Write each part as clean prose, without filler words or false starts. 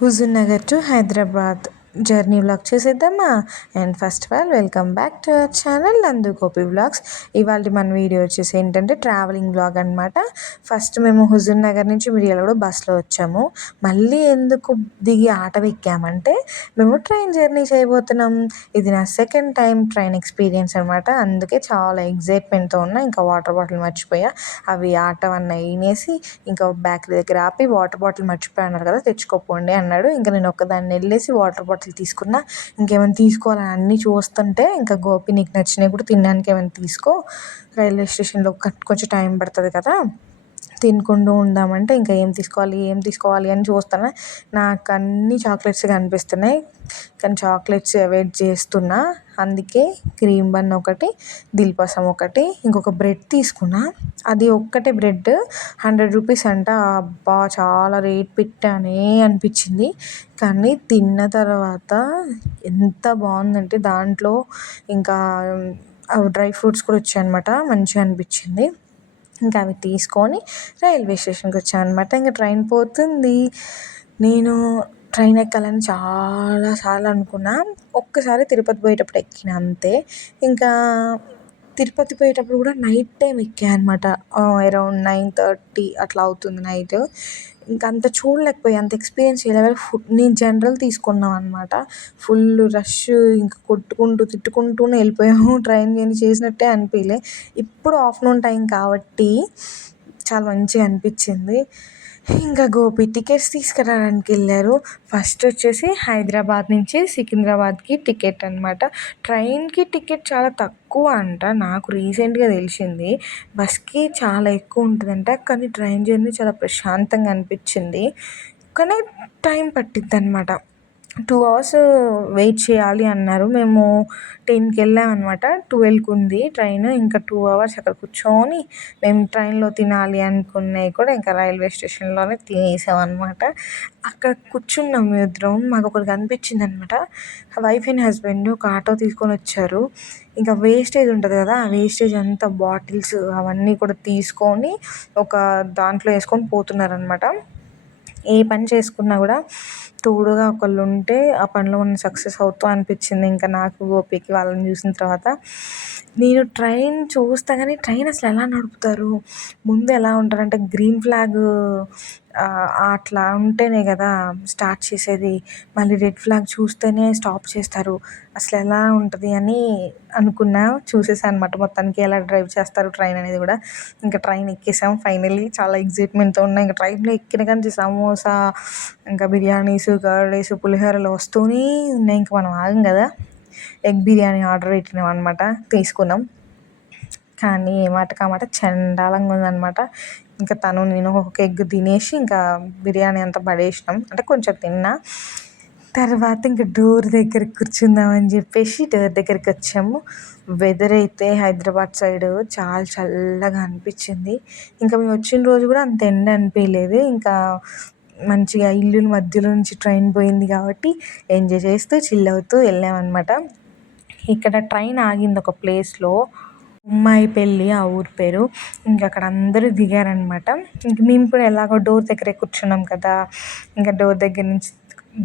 Huzurnagar to Hyderabad journey vlog చేసేద్దామా. And first of all welcome back to our channel Nandu Gopi vlogs. ఇవాళ మన video వచ్చేసి ఏంటంటే ట్రావెలింగ్ వ్లాగ్ అనమాట. ఫస్ట్ మేము హుజూర్నగర్ నుంచి మిర్యాలగూడ బస్సులో వచ్చాము. మళ్ళీ ఎందుకు దిగి ఆటో ఎక్కామంటే మేము ట్రైన్ జర్నీ చేయబోతున్నాం. ఇది నా సెకండ్ టైం ట్రైన్ ఎక్స్పీరియన్స్ అనమాట. అందుకే చాలా ఎగ్జైట్మెంట్తో ఉన్నా. ఇంకా వాటర్ బాటిల్ మర్చిపోయా. అవి ఆటో అన్న వేసి ఇంకా బ్యాక్ దగ్గర ఆపి వాటర్ బాటిల్ మర్చిపోయి కదా తెచ్చుకోపోండి అన్నాడు. ఇంకా నేను ఒక్కదాన్ని వెళ్ళేసి వాటర్ బాటిల్ తీసుకున్నా. ఇంకేమైనా తీసుకోవాలని అన్నీ చూస్తుంటే ఇంకా గోపి నీకు నచ్చినవి కూడా తినడానికి ఏమైనా తీసుకో, రైల్వే స్టేషన్లో కొంచెం టైం పడుతుంది కదా తినుకుంటూ ఉందామంటే ఇంకా ఏం తీసుకోవాలి అని చూస్తున్నా. నాకు అన్ని చాక్లెట్స్ కనిపిస్తున్నాయి కానీ చాక్లెట్స్ అవాయిడ్ చేస్తున్నా. అందుకే క్రీమ్ బన్ ఒకటి, దిల్పసం ఒకటి, ఇంకొక బ్రెడ్ తీసుకున్నా. అది ఒక్కటే బ్రెడ్ 100 రూపీస్ అంట. అబ్బా చాలా రేట్ పెట్టానే అనిపించింది. కానీ తిన్న తర్వాత ఎంత బాగుందంటే దాంట్లో ఇంకా డ్రై ఫ్రూట్స్ కూడా వచ్చాయన్నమాట. మంచిగా అనిపించింది. ఇంకా అవి తీసుకొని రైల్వే స్టేషన్కి వచ్చాను అనమాట. ఇంకా ట్రైన్ పోతుంది. నేను ట్రైన్ ఎక్కాలని చాలాసార్లు అనుకున్నా. ఒక్కసారి తిరుపతి పోయేటప్పుడు ఎక్కిన అంతే. ఇంకా తిరుపతి పోయేటప్పుడు కూడా నైట్ టైం ఎక్కాను అనమాట. అరౌండ్ 9:30 అట్లా అవుతుంది నైట్. ఇంకా అంత చూడలేకపోయా, అంత ఎక్స్పీరియన్స్ చేయలేదు. నేను జనరల్ తీసుకున్నాం అనమాట. ఫుల్ రష్, ఇంకా కొట్టుకుంటూ తిట్టుకుంటూనే వెళ్ళిపోయాము. ట్రైన్ జర్నీ చేసినట్టే అనిపించలే. ఇప్పుడు ఆఫ్టర్నూన్ టైం కాబట్టి చాలా మంచిగా అనిపించింది. ఇంకా గోపి టికెట్స్ తీసుకురావడానికి వెళ్ళారు. ఫస్ట్ వచ్చేసి హైదరాబాద్ నుంచి సికింద్రాబాద్కి టికెట్ అనమాట. ట్రైన్కి టికెట్ చాలా తక్కువ అంట, నాకు రీసెంట్గా తెలిసింది. బస్కి చాలా ఎక్కువ ఉంటుందంట. కానీ ట్రైన్ జర్నీ చాలా ప్రశాంతంగా అనిపించింది. కానీ టైం పట్టిద్ది అనమాట. 2 hours వెయిట్ చేయాలి అన్నారు. మేము 10కి వెళ్ళామన్నమాట. 12కి ఉంది ట్రైన్. ఇంకా 2 hours అక్కడ కూర్చొని మేము ట్రైన్లో తినాలి అనుకున్నవి కూడా ఇంకా రైల్వే స్టేషన్లోనే తినేసాం అనమాట. అక్కడ కూర్చున్నాం మేమిద్దరం. మాకు ఒకటి కనిపించింది అనమాట. వైఫ్ అండ్ హస్బెండ్ ఒక ఆటో తీసుకొని వచ్చారు. ఇంకా వేస్టేజ్ ఉంటుంది కదా, ఆ వేస్టేజ్ అంతా బాటిల్స్ అవన్నీ కూడా తీసుకొని ఒక దాంట్లో వేసుకొని పోతున్నారనమాట. ఏ పని చేసుకున్నా కూడా తోడుగా ఒకళ్ళు ఉంటే ఆ పనిలో మనం సక్సెస్ అవుతాం అనిపించింది. ఇంకా నాకు గోపికి వాళ్ళని చూసిన తర్వాత నేను ట్రైన్ చూస్తా కానీ ట్రైన్ అసలు ఎలా నడుపుతారు, ముందు ఎలా ఉంటారంటే గ్రీన్ ఫ్లాగ్ అట్లా ఉంటేనే కదా స్టార్ట్ చేసేది, మళ్ళీ రెడ్ ఫ్లాగ్ చూస్తేనే స్టాప్ చేస్తారు. అసలు ఎలా ఉంటుంది అని అనుకున్నా. చూసేసాను అనమాట మొత్తానికి ఎలా డ్రైవ్ చేస్తారు ట్రైన్ అనేది కూడా. ఇంకా ట్రైన్ ఎక్కేసాం ఫైనల్లీ. చాలా ఎగ్జైట్మెంట్తో ఉన్నా. ఇంకా ట్రైన్లో ఎక్కిన కానీ సమోసా, ఇంకా బిర్యానీస్, కర్డ్ రైస్, పులిహోరలు వస్తూనే ఉన్నాయి. ఇంకా మనం ఆగం కదా. ఎగ్ బిర్యానీ ఆర్డర్ పెట్టినాం అనమాట. తీసుకున్నాం కానీ ఏ మాట కామాట చండాలంగా ఉందన్నమాట. ఇంకా తను నేను ఒక ఎగ్ తినేసి ఇంకా బిర్యానీ అంతా పడేసినాం. అంటే కొంచెం తిన్నా. తర్వాత ఇంకా డోర్ దగ్గర కూర్చుందామని చెప్పేసి డోర్ దగ్గరికి వచ్చాము. వెదర్ అయితే హైదరాబాద్ సైడ్ చాలా చల్లగా అనిపించింది. ఇంకా మేము వచ్చిన రోజు కూడా అంత ఎండ అనిపించలేదు. ఇంకా మంచిగా ఇల్లు మధ్యలో నుంచి ట్రైన్ పోయింది కాబట్టి ఎంజాయ్ చేస్తూ చిల్ అవుతూ వెళ్ళామన్నమాట. ఇక్కడ ట్రైన్ ఆగింది ఒక ప్లేస్లో, బొమ్మాయిపల్లి ఆ ఊరి పేరు. ఇంకా అక్కడ అందరూ దిగారనమాట. ఇంక మేము కూడా ఎలాగో డోర్ దగ్గరే కూర్చున్నాం కదా, ఇంకా డోర్ దగ్గర నుంచి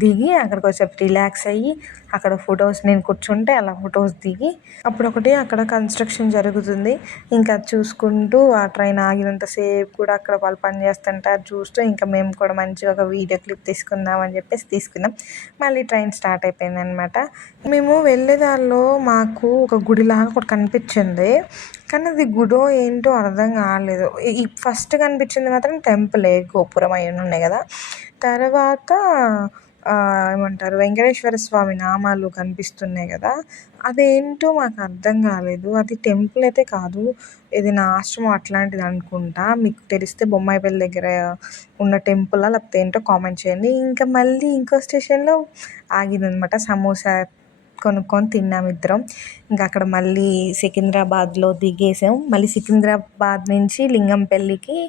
దిగి అక్కడికి వచ్చి రిలాక్స్ అయ్యి అక్కడ ఫొటోస్, నేను కూర్చుంటే అలా ఫొటోస్ దిగి అప్పుడొకటి అక్కడ కన్స్ట్రక్షన్ జరుగుతుంది. ఇంకా చూసుకుంటూ ఆ ట్రైన్ ఆగినంతసేపు కూడా అక్కడ వాళ్ళు పని చేస్తుంటే అది చూస్తూ ఇంకా మేము కూడా మంచిగా ఒక వీడియో క్లిప్ తీసుకుందాం అని చెప్పేసి తీసుకున్నాం. మళ్ళీ ట్రైన్ స్టార్ట్ అయిపోయింది అనమాట. మేము వెళ్ళే దారిలో మాకు ఒక గుడిలాగా ఒకటి కనిపించింది. కానీ అది గుడో ఏంటో అర్థం కాలేదు. ఈ ఫస్ట్ కనిపించింది మాత్రం టెంపులే, గోపురం అవన్నీ ఉన్నాయి కదా. తర్వాత ఏమంటారు వెంకటేశ్వర స్వామి నామాలు కనిపిస్తున్నాయి కదా, అదేంటో మాకు అర్థం కాలేదు. అది టెంపుల్ అయితే కాదు, ఏదైనా ఆశ్రమం అట్లాంటిది అనుకుంటా. మీకు తెలిస్తే బొమ్మాయిపల్లి దగ్గర ఉన్న టెంపులా లేకపోతే ఏంటో కామెంట్ చేయండి. ఇంకా మళ్ళీ ఇంకో స్టేషన్లో ఆగిందనమాట. సమోసా కొనుక్కొని తిన్నాం ఇద్దరం. ఇంకా అక్కడ మళ్ళీ సికింద్రాబాద్లో దిగేసాం. మళ్ళీ సికింద్రాబాద్ నుంచి లింగంపల్లికి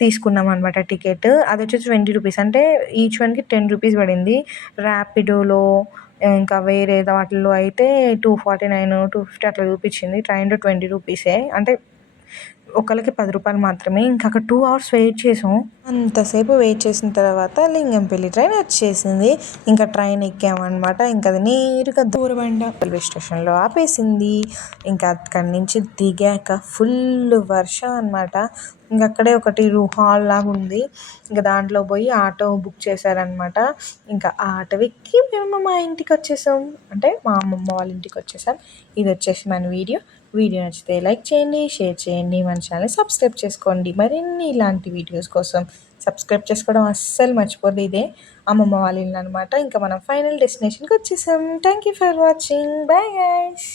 తీసుకున్నాం అనమాట టికెట్. అది వచ్చేసి 20 రూపీస్, అంటే ఈచ్ వన్కి 10 రూపీస్ పడింది. ర్యాపిడోలో ఇంకా వేరే వాటిల్లో అయితే 249, 250 అట్లా చూపించింది. ట్రైన్లో 20 రూపీసే. అంటే ఒకళ్ళకి రూ. 10 మాత్రమే. ఇంకా అక్కడ 2 అవర్స్ వెయిట్ చేసాం. అంతసేపు వెయిట్ చేసిన తర్వాత లింగంపల్లి ట్రైన్ వచ్చేసింది. ఇంకా ట్రైన్ ఎక్కామన్నమాట. ఇంకా అది నేరుగా దూరబండ రైల్వే స్టేషన్లో ఆపేసింది. ఇంకా అక్కడి నుంచి దిగాక ఫుల్ వర్షం అనమాట. ఇంకా అక్కడే ఒకటి హాల్ లాగా ఉంది. ఇంకా దాంట్లో పోయి ఆటో బుక్ చేశారనమాట. ఇంకా ఆ ఆటో ఎక్కి మేము మా ఇంటికి వచ్చేసాం, అంటే మా అమ్మమ్మ వాళ్ళ ఇంటికి వచ్చేసాం. ఇది వచ్చేసి మన వీడియో నచ్చితే లైక్ చేయండి, షేర్ చేయండి, మన ఛానల్ సబ్స్క్రైబ్ చేసుకోండి. మరిన్ని ఇలాంటి వీడియోస్ కోసం సబ్స్క్రైబ్ చేసుకోవడం అస్సలు మర్చిపోదు. ఇదే అమ్మమ్మ వాళ్ళ ఇల్లు అనమాట. ఇంకా మనం ఫైనల్ డెస్టినేషన్కి వచ్చేసాం. Thank you for watching. Bye guys.